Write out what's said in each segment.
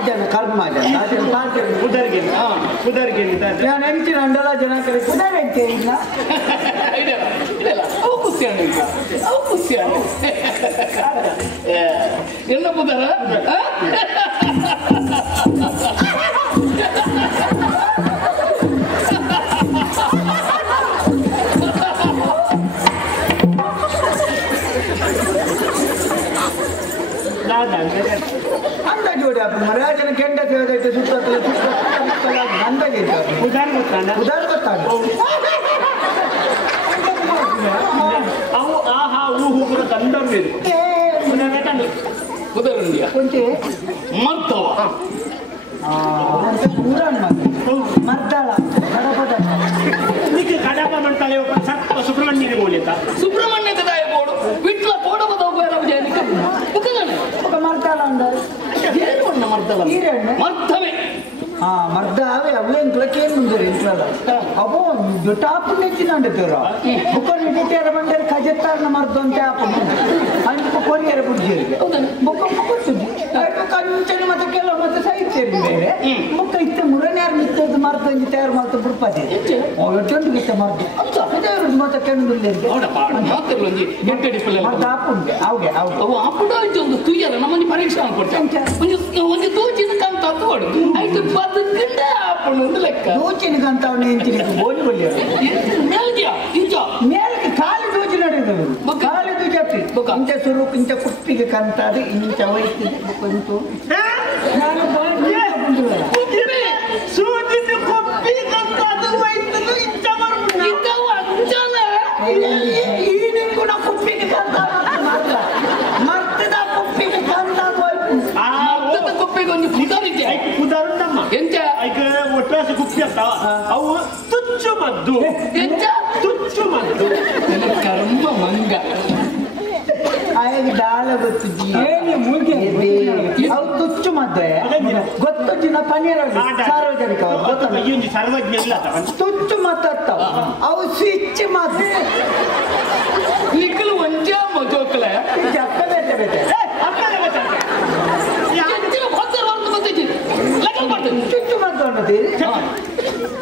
ಮಾಜನ ಕರ್ಮ ಮಾಜನ ಅದನ್ನ ಪಾಲ್ಕೆ ಕುದರ್ಗೆ ನಾನು ಹೆಂಚಿನ ಅಂಡಲ ಜನ ಕಡೆ ಕುದರ್ ಹೆಂಚೆ ಇಲ್ಲ ಅವು ಖುಷಿಯಾಗಿ ಅವು ಖುಷಿಯಾಗಿ ಎಲ್ಲ ಕುದರ ಅಂದ ಜೋಡಿ ಅಪ್ಪ ಮರಾಜನ ಕೆಂಡ ಸೇವದೈತೆ ಸುತ್ತಲ ಅಂದಾಗೆ ಉದಾರ್ ಗೊತ್ತಾನ ಉದಾರ ಗೊತ್ತಾಗ ಅವು ಆಹಾ ಊಹು ಕೂಡ ತಂದವ್ರು ಕುದರಂಡಿಯ ಕೊಂಚೆ ಮರ್ತವ ಪೂರಾಣ ಮರ್ದಾಳ ಕಡಪದ ಇದಕ್ಕೆ ಕಡಪ ಮಾಡ್ತಾಳೆ ಸ್ವಲ್ಪ ಸುಬ್ರಹ್ಮಣ್ಯನಿಗೆ ಹೋಗ್ಲಿತ್ತ ಸುಬ್ರಹ್ಮಣ್ಯದ ದಾಯ ಬೋಡು ವಿಟ್ಲ ಕೋಡಬದ ఒక మర్దాల ఉండాలి మర్దమే మర్ద అవి అవే ఇంట్లోకేం ఉంది ఇంట్లో అబ్బో టాపు నెచ్చినండి పేరు బుక్కని పెట్టారమంటారు ఖజెత్తారన్న మర్దం టాపు అందుకు కొరియర్ బుడ్జేరి బుక్క బుక్కొచ్చింది కంచెని ಮತಕ್ಕೆಲ್ಲ ಮತ್ತೆ ಸಾಹಿತ್ಯ ಬೇರೆ ಬುಕ್ಕ ಇತ್ತೆ ಮುರನ್ಯಾರು ನಿಂತದ್ದು ಮರ್ದಂಜಿ ತಯಾರು ಮಾಡ್ತಾ ಬಿಡ್ಪದೆ ಎಷ್ಟೊಂದು ಗಿತ್ತ ಮರ್ದು ಇದೇ ಮತ್ತೆ ಕೆಂಡುಲ್ಲಿ ಮರ್ದ ಹಾಪುಂಡೆ ಅವ್ಗೆ ಅವು ಅಪ್ಪುಡು ಒಂದು ತುಯ್ಯರ ನಮ್ಮಲ್ಲಿ ಪರೀಕ್ಷೆ ಅನ್ಕೊಡ್ತೇವೆ ಒಂದು ತೂಚಿನ ಕಂತ ತೋಡು ಆಯ್ತು ಬದುಕಿಂದ ಹಾಪುಂಡು ಒಂದು ಲೆಕ್ಕ ತೂಚಿನಕಂತ ಅವನು ಹೆಂಚಿನ ಬೋಲಿ ಬಲ್ಲಿ ಮೇಲ್ಗಿಯ ಇಂಚ ಮೇಲ್ಗೆ ಖಾಲಿ ತೂಚಿ ನಡೆದವರು ಖಾಲಿ ತೂಚಿ ಇಂಚ ಸ್ವರೂಪ ಇಂಚ ಕುಪ್ಪಿಗೆ ಕಂತದು ಇಂಚ ವೈದ್ಯ ಬಂತು ನಾನು ಸೂಚಿನ ಕೊಪ್ಪಿ ಕಂತದು ವೈದ್ಯನು ಇಂಚ ಈ ಕೂಡ ಕುಪ್ಪಿಗೆ ಕಂತ ಮರ್ತದ ಕುಪ್ಪಿಗೆ ಕಂತ ಮರ್ತದ ಕುಪ್ಪಿಗೆ ಒಂದು ಕುದರಿಕೆ ಕುದರುಂಡಮ್ಮ ಎಂಚ ಐಕೆ ಒಟ್ಟಾಸ ಕುಪ್ಪಿ ಅಂತ ಅವು ತುಚ್ಚು ಮದ್ದು ಎಂಚ ತುಚ್ಚು ಮದ್ದು ಕರ್ಮ ಮಂಗ ಆಯ್ತು ದಾಳ ಗೊತ್ತಿದ್ದಿ ಅವು ತುಚ್ಚು ಮದ್ದೆ ಗೊತ್ತಿನ ಪನೀರ ಸಾರ್ವಜನಿಕ ಸರ್ವಜ್ಞ ಇಲ್ಲ ತುಚ್ಚು ಮತ್ತತ್ತವ ಅವು ಸ್ವಿಚ್ ಮದ್ದು ನಿಕ್ಕಲು ಒಂಚ ಮಜೋಕಲ ಅಕ್ಕ ಬೇಟೆ ಬೇಟೆ ಚುಚ್ಚು ಮದ್ದು ಅನ್ನೋದು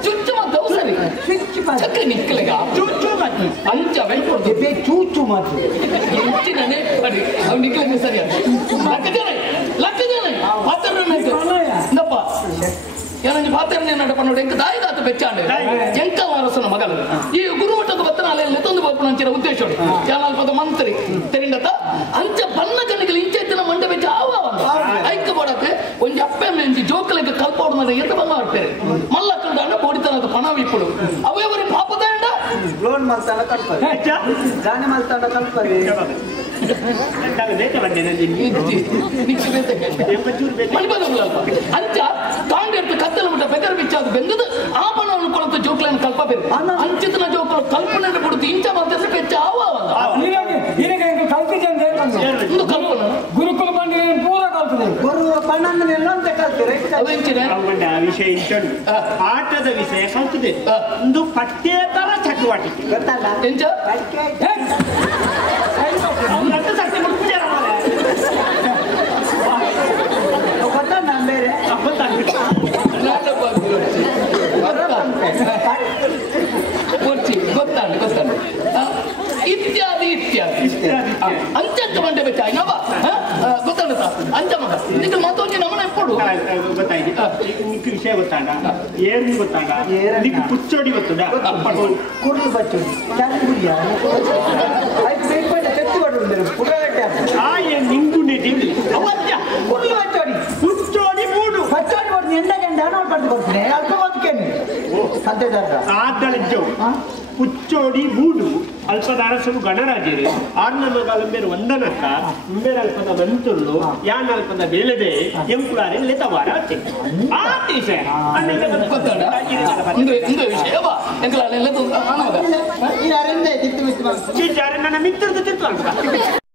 ಚುಚ್ಚು ಮದ್ದು ಸರಿ ಸ್ವಿಚ್ ಮದ್ದು ಚಕ್ಕ ನಿಕ್ಕಲೆಗ ಚೂಚು ಮದ್ದು ಅಂಚ ಬೆಳ್ಕೊಡ್ದು ಚೂಚು ಮದ್ದು ಎಂಚಿನೇ ಅಡಿ ಅವ್ನು ನಿಕ್ಕಲಿಗೆ ಸರಿ ಲಕ್ಕದೇನೆ ಪಾತ್ರಪ್ಪ ಏನಂಜಿ ಪಾತ್ರನೇ ನಡಪ ನೋಡಿ ಎಂಕ ದಾಯಿದಾತ ಬೆಚ್ಚಾಂಡೆ ಎಂಕ ವಾರಸನ ಮಗಲು ಈ ಗುರುಮಠದ ಬತ್ತನಾಲೆಯಲ್ಲಿ ತಂದು ಬರ್ಪುಣಂಚಿನ ಉದ್ದೇಶ ಯಾನಲ್ಪದ ಮಂತ್ರಿ ತೆರಿಂಡತ ಅಂಚ ಬಣ್ಣ ಕಣ್ಣಿಗೆ ಇಂಚೆತ್ತಿನ ಮಂಡ ಬೆಚ್ಚ ಐಕ್ಯ ಕೊಡಕ್ಕೆ ಒಂದು ಅಪ್ಪೆ ಮೆಂಜಿ ಜೋಕಲಿಗೆ ಕಲ್ಪೋಡ್ನ ಎಂತ ಬಂದ ಮಾಡ್ತಾರೆ ಮಲ್ಲಕ್ಕಂಡ ಕೋಡಿತನದ ಪಣ ವಿಪ್ಪುಡು ಅವಯವರಿ ಪಾಪದಂಡ ಲೋನ್ ಮಲ್ತಾಡ ಕಲ್ಪದೆ ಗಾನೆ ಮಲ್ತಾಡ ಕಲ್ಪದೆ ಅಂಚ ಕಾಂಡಿರ್ತ ಕತ್ತಲ ಮುಟ್ಟ ಬೆದರ್ ಬಿಚ್ಚಾದ ಬೆಂದದ ಆ ಪಣವನ್ನು ಕೊಳತ ಜೋಕ್ಲನ್ನು ಕಲ್ಪಬೇಕು ಅಂಚಿತನ ಜೋಕಲು ಕಲ್ಪನೆ ಕೊಡುತ್ತೆ ಇಂಚ ಮತ್ತೆ ಬೆಚ್ಚ ಕಲ್ಪನೆ ಗುರುಕುಲ ಬಂಡಿ ಪೂರ ಕಲ್ಪನೆ ಗುರು ಪಣ್ಣನ್ನೆಲ್ಲ ಅಂತ ಕಲ್ತಾರೆ ವಿಷಯ ಇಂಟು ಆಟದ ವಿಷಯ ಕಲ್ತಿದೆ ಒಂದು ಪಠ್ಯೇತರ ಚಟುವಟಿಕೆ ಗೊತ್ತಲ್ಲ ಎಂಚ ಗೊತ್ತಲ್ಲ ಬೇರೆ ಗೊತ್ತಾನೆ ಇತ್ಯಾದಿ ಇತ್ಯಾದಿ ಅಂಚಂತ ಮಂಡೆ ಬೆಚ್ಚ ನವ ಗೊತ್ತಾಗುತ್ತ ಅಂಚ ಮಗ ಇದಕ್ಕೆ ಮತ್ತೊಂದು ನಮನ ಎಪ್ಪಡು ಗೊತ್ತಾಯ್ತು ನಿಕ್ಕೆ ವಿಷಯ ಗೊತ್ತಾಗ ಏನು ಗೊತ್ತಾಗ ನಿಕ್ಕೆ ಪುಚ್ಚೋಡಿ ಗೊತ್ತದ ಕುರ್ಲು ಬಚ್ಚೋಡಿ ಚಾರಿಗುರಿಯ ಆಯ್ತು ಬೇಕಂತ ತೆತ್ತು ಕೊಡು ಪುರಾಟ ನಿಂಗು ನೆಡಿ ಅವತ್ಯ ಕುರ್ಲು ಬಚ್ಚೋಡಿ ಪುಚ್ಚೋಡಿ ಮೂಡು ಬಚ್ಚೋಡಿ ಕೊಡ್ತೀನಿ ಎಂಡ ಗಂಟೆ ಹಣ ಪಡೆದು ಕೊಡ್ತೀನಿ ಅಲ್ಪ ಓದ್ಕೇನೆ ಸಂತೆದಾರ ಆದಳಿಜೋ ಪುಚ್ಚೋಡಿ ಬೂಡು ಅಲ್ಪದ ಅರಸರು ಗಣರಾಜರು ಆರ್ನಮಗಾಲಂಬೇರು ಒಂದನಕ್ಕ ಇಂಬೇರ ಅಲ್ಪದ ಮಂತುಳ್ಳು ಯಾನ್ ಅಲ್ಪದ ಬೇಳೆದೆ ಎಂಕುಳಾರೆ ಲೆತವಾರ ಆತೀಶ ಗೊತ್ತಾಡ ಇಂದು ವಿಷಯವಾ ಎಂಕುಳಾರೆ ಲೆತ ಈ ಅರೆಂದೆ ತಿತ್ತು ಮಿತ್ತು ನನ್ನ ಮಿತ್ರದ ತಿತ್ತು ಅಂತ